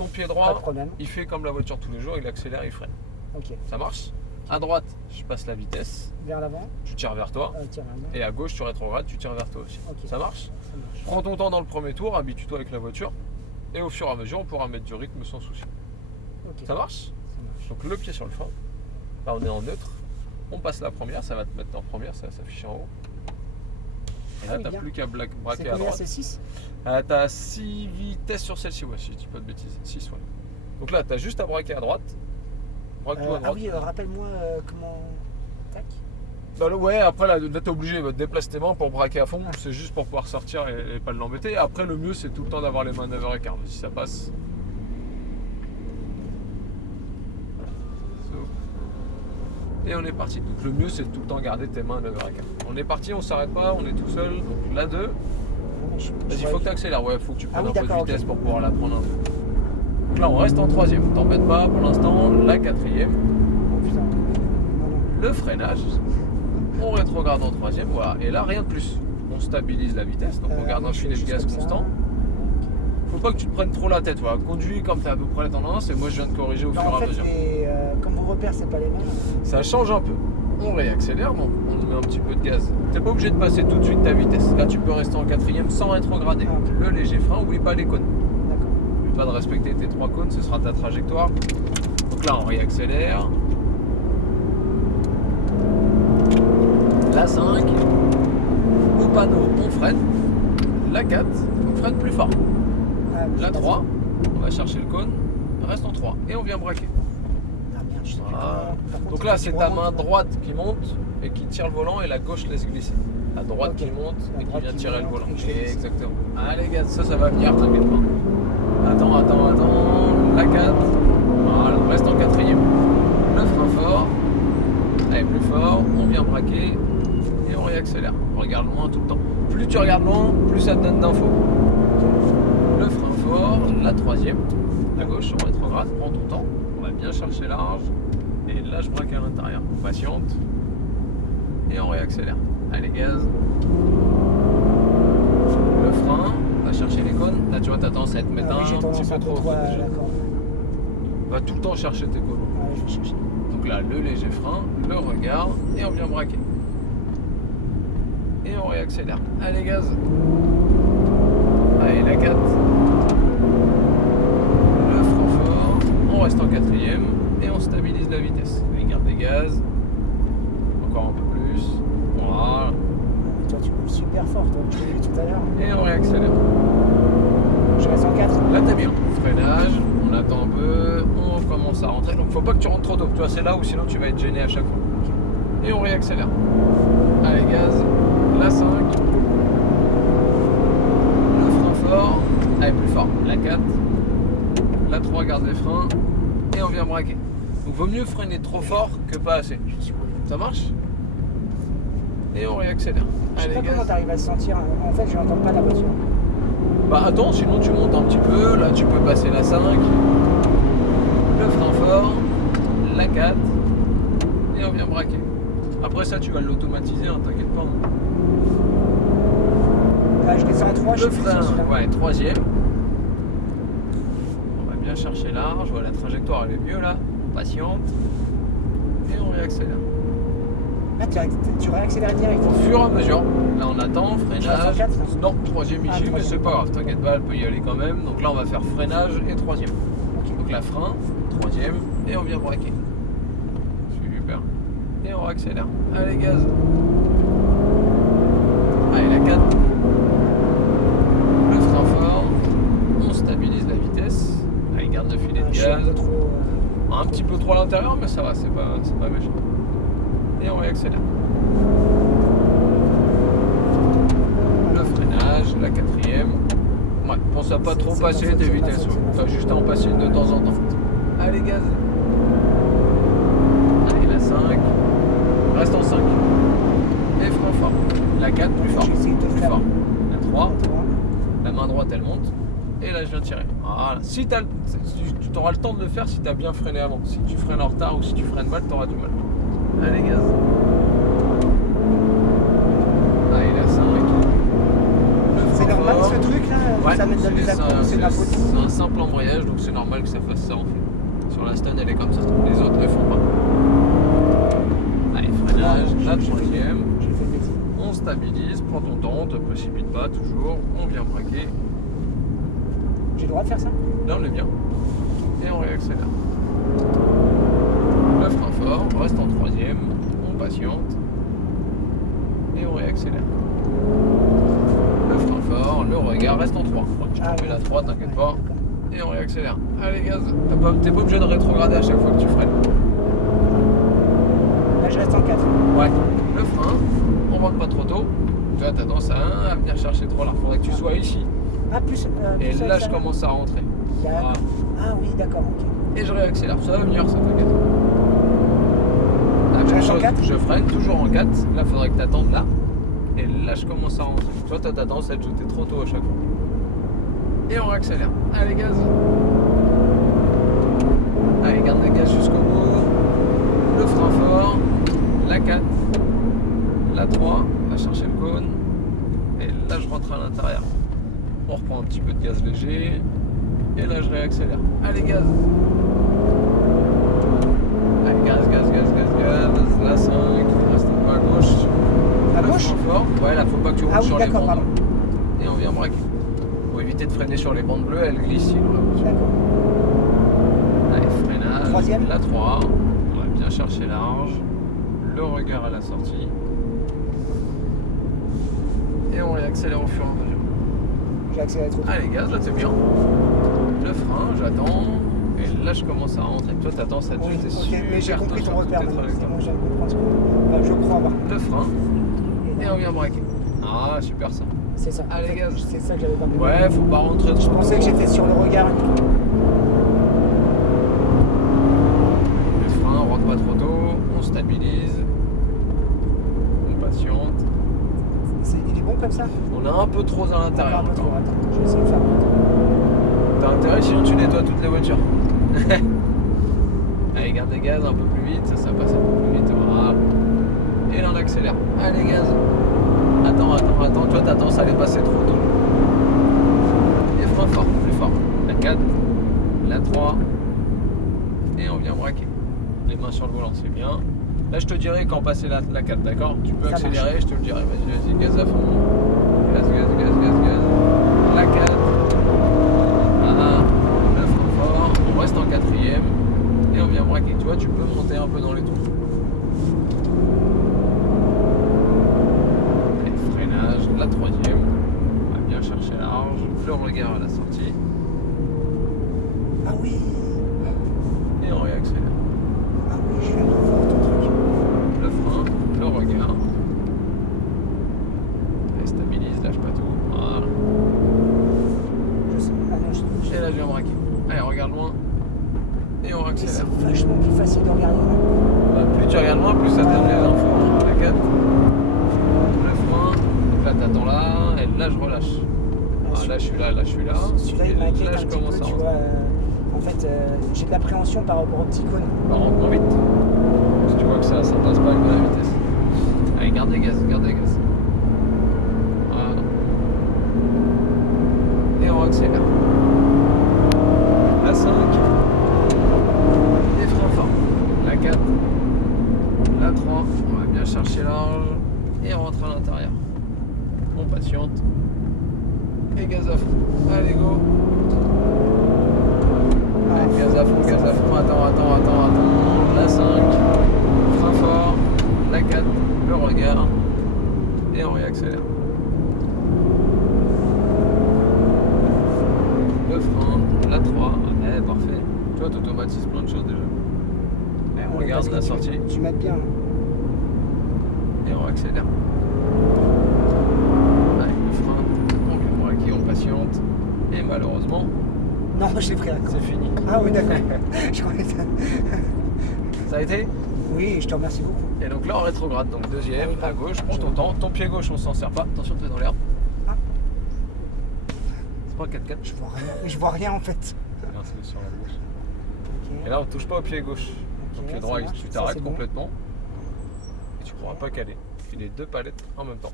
ton pied Pas de droit, problème. il fait comme la voiture tous les jours, il accélère, il freine. Ok. Ça marche? À droite, je passe la vitesse, Vers l'avant. tu tires vers toi. Tiens, là. Et à gauche, tu rétrogrades, tu tires vers toi aussi. Ok. Ça marche? Ça marche. Prends ton temps dans le premier tour, habitue-toi avec la voiture. Et au fur et à mesure, on pourra mettre du rythme sans souci. Ok. Ça marche? Ça marche. Donc le pied sur le frein. Là, on est en neutre. On passe la première, ça va te mettre en première, ça va s'afficher en haut. Et là, Ah oui, t'as bien. plus qu'à braquer C'est à combien? droite. C'est 6? T'as 6 vitesses sur celle-ci, ouais, si je dis pas de bêtises. 6, ouais. Donc là, t'as juste à braquer à droite. Braque-toi à droite. Ah oui, rappelle-moi comment. Tac. Bah, ouais, après là t'es obligé de déplacer tes mains pour braquer à fond, c'est juste pour pouvoir sortir et pas l'embêter. Après le mieux c'est tout le temps d'avoir les mains 9h15, si ça passe. Et on est parti. Donc le mieux c'est tout le temps garder tes mains 9h15. On est parti, on s'arrête pas, on est tout seul. Donc là 2. Vas-y, faut que tu accélères, ouais, faut que tu prennes un peu de vitesse pour pouvoir la prendre un peu. Donc là on reste en troisième, t'embête pas pour l'instant, la quatrième. Le freinage. On rétrograde en troisième, voilà. Et là, rien de plus. On stabilise la vitesse, donc on garde un filet de gaz constant. Faut pas que tu te prennes trop la tête, voilà. Conduis comme tu as à peu près la tendance, et moi je viens de corriger au fur et à mesure. Comme vos repères, c'est pas les mêmes. Ça change un peu. On réaccélère, donc on met un petit peu de gaz. T'es pas obligé de passer tout de suite ta vitesse. Là, tu peux rester en quatrième sans rétrograder. Le léger frein, oublie pas les cônes. D'accord. N'oublie pas de respecter tes 3 cônes, ce sera ta trajectoire. Donc là, on réaccélère. La 5, au panneau on freine, la 4 on freine plus fort, la 3 on va chercher le cône, reste en 3 et on vient braquer. Ah merde, je sais plus Voilà. comment. Donc là c'est ta main droite qui monte et qui tire le volant et la gauche laisse glisser. La droite qui monte et qui vient tirer le volant. Exactement. Allez gars, ça va venir, t'inquiète pas. Attends, la 4, voilà, on reste en quatrième. Le frein fort, allez plus fort, on vient braquer. Et on réaccélère, on regarde loin tout le temps. Plus tu regardes loin, plus ça te donne d'infos. Le frein fort, la troisième, à gauche, on rétrograde, prends ton temps, on va bien chercher large. Et là, je braque à l'intérieur. On patiente. Et on réaccélère. Allez, gaz. Le frein, on va chercher les cônes. Là, tu vois, t'as tendance à te mettre un petit peu trop haut déjà. Va tout le temps chercher tes cônes. Ouais, je vais chercher. Donc là, le léger frein, le regard, et on vient braquer. Et on réaccélère. Allez, gaz. Allez, la 4. Le frein fort. On reste en quatrième. Et on stabilise la vitesse. On garde les gaz. Encore un peu plus. Voilà. Toi, tu roules super fort, toi. Tu l'as vu tout à l'heure. Et on réaccélère. Je reste en 4. Là, t'es bien. Freinage. On attend un peu. On commence à rentrer. Donc, faut pas que tu rentres trop tôt. Tu vois, c'est là où sinon tu vas être gêné à chaque fois. Et on réaccélère. Allez, gaz. La 5. Le frein fort. Allez, plus fort. La 4. La 3, garde les freins. Et on vient braquer. Donc vaut mieux freiner trop fort que pas assez. Ça marche? Et on réaccélère. Je sais Allez, pas comment gaz. t'arrives à se sentir. En fait, je n'entends pas la voiture. Bah attends, sinon tu montes un petit peu. Là, tu peux passer la 5. Le frein fort. La 4. Et on vient braquer. Après ça, tu vas l'automatiser, hein, t'inquiète pas. Hein. Là, je descends en 3, je Le suis frein, sur celui-là. ouais, troisième. On va bien chercher large. Voilà, la trajectoire elle est mieux là. Patiente. Et on réaccélère. Là, tu réaccélères direct. Au fur et à mesure. Là, on attend, freinage. Je reste en 4, Non, troisième ici, mais troisième. c'est pas grave. T'inquiète pas, elle peut y aller quand même. Donc là, on va faire freinage et troisième. Ok. Donc la frein, troisième, et on vient braquer. Super. Et on accélère. Allez, gaz. Allez, la 4. Le frein fort. On stabilise la vitesse. Allez, garde le filet de Je suis un gaz. peu trop. Un petit peu trop à l'intérieur, mais ça va, c'est pas méchant. Et on réaccélère. Le freinage, la quatrième. Ouais, pense à pas trop C'est passer pas tes faute, vitesses. c'est pas faute. T'as juste à en passer une de temps en temps. Allez, gaz. Allez, la 5. Reste en 5. Et frein fort. La 4, plus fort. J'essaie de Plus faire. fort. La 3. La main droite, elle monte. Et là, je viens tirer. Voilà. Si tu auras le temps de le faire si tu as bien freiné avant. Si tu freines en retard ou si tu freines mal, tu auras du mal. Allez, gaz. Allez, la 5. Le frein C'est normal pas ce truc là, ça met dans les accros, c'est de la faute. C'est un simple embrayage, donc c'est normal que ça fasse ça en fait. Sur la Stun, elle est comme ça. Les autres ne font pas. Allez, freinage, la troisième. J'ai fait une bêtise. On stabilise, prends ton temps, te précipite pas toujours. On vient braquer. J'ai le droit de faire ça? Là, on est bien. Et on réaccélère. Le frein fort, on reste en troisième. On patiente. Et on réaccélère. Le frein fort, le regard reste en 3. Je te mets la 3, t'inquiète pas. Et on réaccélère. Allez gaz, t'es pas obligé de rétrograder à chaque fois que tu freines. Là je reste en 4. Ouais. Le frein, on rentre pas trop tôt. Tu as tendance à venir chercher trop là. Faudrait que tu sois ici. Ah plus. Et là je commence à rentrer. Voilà. Ah oui d'accord, ok. Et je réaccélère. Ça va venir, ça t'inquiète. La Je même reste en chose, 4. je freine toujours en 4. Là faudrait que tu attendes là. Et là je commence à rentrer. Toi t'as tendance à te jeter trop tôt à chaque fois. Et on réaccélère. Allez gaz. Allez, garde le gaz jusqu'au bout. Le frein fort. La 4. La 3. On va chercher le cône. Et là je rentre à l'intérieur. On reprend un petit peu de gaz léger. Et là je réaccélère. Allez gaz. Allez gaz, gaz, gaz, gaz, gaz. La 5. Reste un peu à gauche. À Le gauche? frein fort. Ouais là faut pas que tu roules Ah oui sur les d'accord, bandes. pardon. Et on vient braquer. Pour éviter de freiner sur les bandes bleues, elle glisse ici dans la voiture. D'accord. Allez, freinage. Troisième. La 3. On va bien chercher large. Le regard à la sortie. Et on réaccélère au fur et à mesure. J'ai accéléré trop tôt. Allez, gaz, là t'es bien. Le frein, j'attends. Et là je commence à rentrer. Toi t'attends cette Oui, jeter ok, mais j'ai super compris tôt ton sur toutes repère tes maintenant. C'est trajectoires. bon, je viens de comprendre ce que. Enfin, je crois avoir. Le frein. Et Et là, on vient braquer. Ah, super ça. c'est ça. Allez, En fait, gaz. C'est ça que j'avais pas compris. Ouais, faut pas rentrer trop Je pensais que tôt. j'étais sur le regard. Le frein, on rentre pas trop tôt. On stabilise. On patiente. Il est bon comme ça? On a un peu trop à l'intérieur Un peu trop, encore. attends. Je vais essayer de faire. T'as intérêt sinon tu nettoies toutes les voitures. Allez, garde les gaz un peu plus vite, ça passe un peu plus vite. Voilà. Et là on accélère. Allez gaz. Attends, toi t'as tendance à aller passer trop tôt. Et frein fort, plus fort. La 4, la 3. Et on vient braquer. Les mains sur le volant, c'est bien. Là je te dirai quand passer la 4, d'accord? Tu peux Ça accélérer, marche. je te le dirai. Vas-y, gaz à fond. Gaz. La 4. Voilà. Le frein fort. On reste en quatrième. Et on vient braquer. Tu vois, tu peux monter un peu dans les trous. Et freinage, la troisième. On va bien chercher large. Le regard à la sortie. Ah oui. Et on réaccélère. Ah oui, je viens de voir ton truc. Le frein, le regard. Et stabilise, lâche pas tout. Voilà. Je sais. Ah non, Et là, je viens braquer. Allez, regarde loin. Et on Mais accélère. c'est vachement plus facile de regarder. Là. Plus tu regardes loin, plus ça te donne les infos. La 4. Le frein. Donc là, t'attends là. Et là, je relâche. Ah, là, je suis là, Celui-là, il Et m'inquiète là, un je petit commence peu, à tu rentrer. vois. En fait, j'ai de l'appréhension par rapport au petit cône. Bah, rentre moins vite. Si tu vois que ça passe pas avec de la vitesse. Allez, garde les gaz. Voilà. Et on accélère. La 5. Et frein fort. La 4. La 3. On va bien chercher large. Et on rentre à l'intérieur. On patiente. Et gaz à fond. Allez, go. Allez, gaz à fond. Attends. La 5. Frein fort. La 4. Le regard. Et on réaccélère. Le frein. La 3. Ouais, parfait. Tu vois, t'automatises plein de choses déjà. Et on regarde Parce que la sortie. Tu m'aides bien. Et on accélère. Avec le frein, on vient braquer, on patiente. Et malheureusement, Non, je l'ai pris là. c'est fini. Ah oui, d'accord. Je croyais que ça. Ça a été? Oui, je te remercie beaucoup. Et donc là, on rétrograde. Donc deuxième, Ah oui, à gauche, prends ton temps. Ton pied gauche, on s'en sert pas. Attention, t'es dans l'herbe. Ah. C'est pas 4x4. Je vois rien. Mais je vois rien en fait. Non, c'est sur la gauche. Ok. Et là, on touche pas au pied gauche. Ton Ok, pied ça droit, marche. tu Ça, t'arrêtes c'est bon. complètement. Et tu pourras pas caler. Tu fais les deux palettes en même temps.